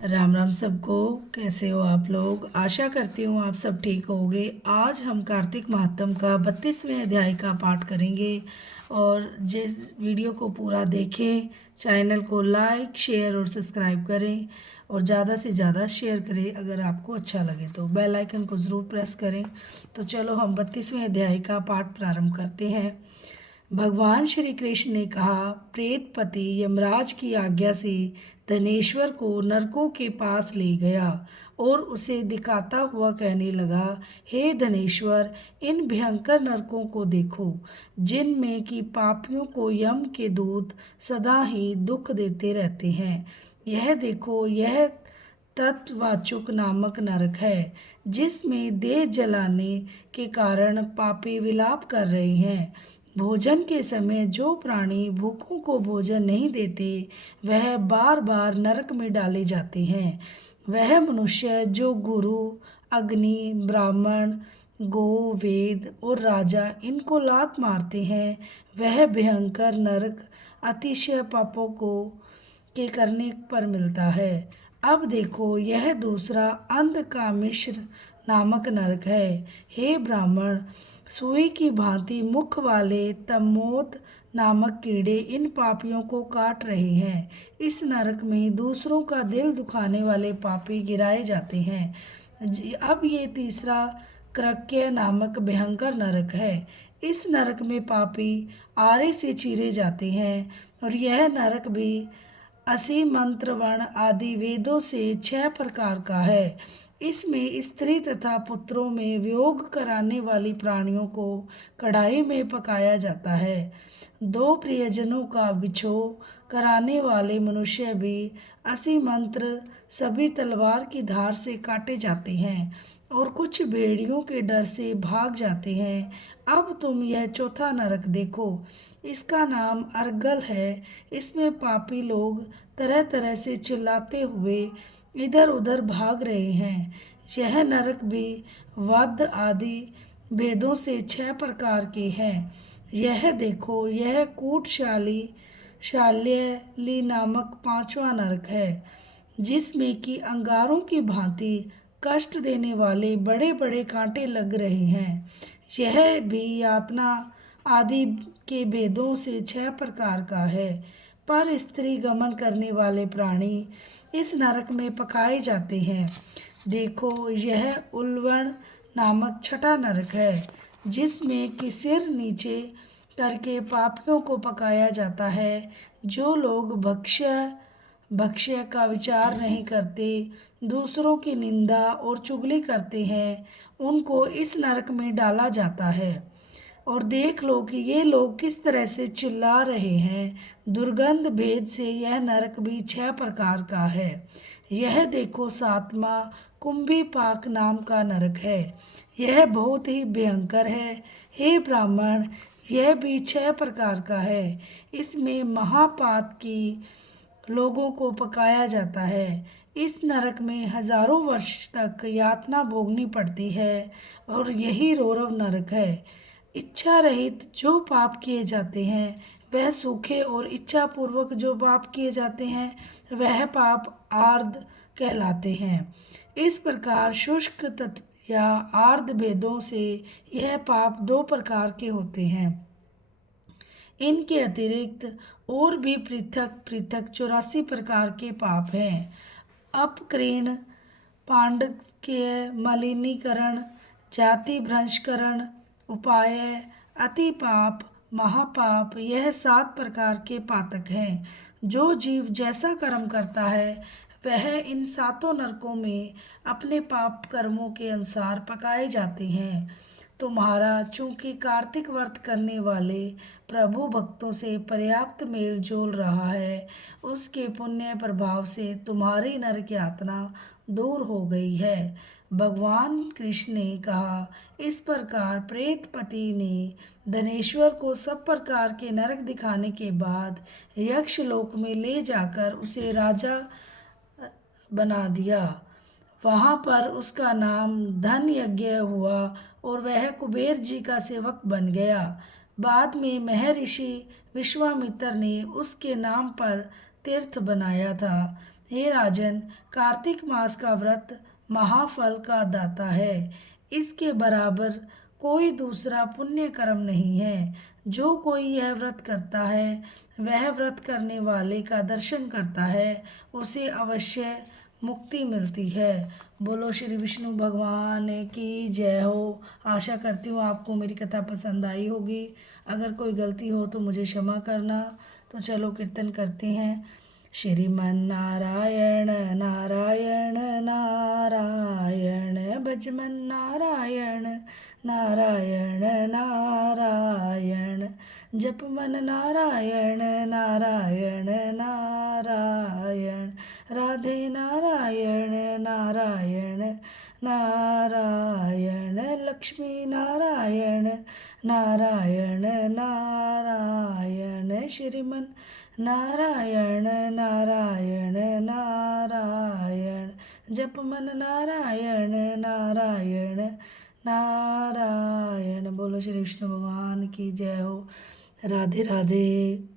राम राम सबको। कैसे हो आप लोग? आशा करती हूँ आप सब ठीक होंगे। आज हम कार्तिक महात्म का 32वें अध्याय का पाठ करेंगे। और जिस वीडियो को पूरा देखें, चैनल को लाइक शेयर और सब्सक्राइब करें और ज़्यादा से ज़्यादा शेयर करें। अगर आपको अच्छा लगे तो बेल आइकन को ज़रूर प्रेस करें। तो चलो हम 32वें अध्याय का पाठ प्रारंभ करते हैं। भगवान श्री कृष्ण ने कहा, प्रेतपति यमराज की आज्ञा से धनेश्वर को नरकों के पास ले गया और उसे दिखाता हुआ कहने लगा, हे धनेश्वर, इन भयंकर नरकों को देखो, जिनमें कि पापियों को यम के दूत सदा ही दुख देते रहते हैं। यह देखो, यह तत्वाचुक नामक नरक है, जिसमें देह जलाने के कारण पापी विलाप कर रहे हैं। भोजन के समय जो प्राणी भूखों को भोजन नहीं देते, वह बार बार नरक में डाले जाते हैं। वह मनुष्य जो गुरु, अग्नि, ब्राह्मण, गो, वेद और राजा इनको लात मारते हैं, वह भयंकर नरक अतिशय पापों को के करने पर मिलता है। अब देखो, यह दूसरा अंधकामिश्र नामक नरक है। हे ब्राह्मण, सुई की भांति मुख वाले तमोद नामक कीड़े इन पापियों को काट रहे हैं। इस नरक में दूसरों का दिल दुखाने वाले पापी गिराए जाते हैं। अब ये तीसरा कृत्य नामक भयंकर नरक है। इस नरक में पापी आरे से चीरे जाते हैं और यह नरक भी असी मंत्र वर्ण आदि वेदों से 6 प्रकार का है। इसमें स्त्री तथा पुत्रों में वियोग कराने वाली प्राणियों को कढ़ाई में पकाया जाता है। 2 प्रियजनों का विछोह कराने वाले मनुष्य भी असी मंत्र सभी तलवार की धार से काटे जाते हैं और कुछ भेड़ियों के डर से भाग जाते हैं। अब तुम यह चौथा नरक देखो, इसका नाम अर्गल है। इसमें पापी लोग तरह तरह से चिल्लाते हुए इधर उधर भाग रहे हैं। यह नरक भी वध आदि भेदों से 6 प्रकार के हैं। यह देखो, यह कूटशाली शाल्यली नामक 5वां नरक है, जिसमें कि अंगारों की भांति कष्ट देने वाले बड़े बड़े कांटे लग रहे हैं। यह भी यातना आदि के भेदों से 6 प्रकार का है। पर स्त्री गमन करने वाले प्राणी इस नरक में पकाए जाते हैं। देखो, यह उल्वण नामक 6ठा नरक है, जिसमें कि सिर नीचे करके पापियों को पकाया जाता है। जो लोग भक्ष्य का विचार नहीं करते, दूसरों की निंदा और चुगली करते हैं, उनको इस नरक में डाला जाता है। और देख लो कि ये लोग किस तरह से चिल्ला रहे हैं। दुर्गंध भेद से यह नरक भी 6 प्रकार का है। यह देखो, 7वां कुंभी पाक नाम का नरक है। यह बहुत ही भयंकर है। हे ब्राह्मण, यह भी 6 प्रकार का है। इसमें महापात की लोगों को पकाया जाता है। इस नरक में हजारों वर्ष तक यातना भोगनी पड़ती है और यही रौरव नरक है। इच्छा रहित जो पाप किए जाते हैं वह सूखे, और इच्छा पूर्वक जो पाप किए जाते हैं वह पाप आर्द कहलाते हैं। इस प्रकार शुष्क तत्व या आर्द भेदों से यह पाप 2 प्रकार के होते हैं। इनके अतिरिक्त और भी पृथक पृथक 84 प्रकार के पाप हैं। अपकृण, पांडक्य, मलिनीकरण, जाति भ्रंशकरण, उपाय, अति पाप, महापाप, यह 7 प्रकार के पातक हैं। जो जीव जैसा कर्म करता है वह इन 7 नरकों में अपने पाप कर्मों के अनुसार पकाए जाते हैं। तुम्हारा चूंकि कार्तिक व्रत करने वाले प्रभु भक्तों से पर्याप्त मेल जोल रहा है, उसके पुण्य प्रभाव से तुम्हारी नरक यातना दूर हो गई है। भगवान कृष्ण ने कहा। इस प्रकार प्रेतपति ने धनेश्वर को सब प्रकार के नरक दिखाने के बाद यक्ष लोक में ले जाकर उसे राजा बना दिया। वहाँ पर उसका नाम धन यज्ञ हुआ और वह कुबेर जी का सेवक बन गया। बाद में महर्षि विश्वामित्र ने उसके नाम पर तीर्थ बनाया था। हे राजन, कार्तिक मास का व्रत महाफल का दाता है। इसके बराबर कोई दूसरा पुण्य कर्म नहीं है। जो कोई यह व्रत करता है, वह व्रत करने वाले का दर्शन करता है, उसे अवश्य मुक्ति मिलती है। बोलो श्री विष्णु भगवान की जय हो। आशा करती हूँ आपको मेरी कथा पसंद आई होगी। अगर कोई गलती हो तो मुझे क्षमा करना। तो चलो कीर्तन करते हैं। श्रीमन्नारायण नारायण नारायण भजमन नारायण नारायण नारायण जप मन नारायण नारायण नारायण राधे नारायण नारायण नारायण लक्ष्मी नारायण नारायण नारायण श्रीमन नारायण नारायण नारायण जप मन नारायण नारायण नारायण। बोलो श्री विष्णु भगवान की जय हो। राधे राधे।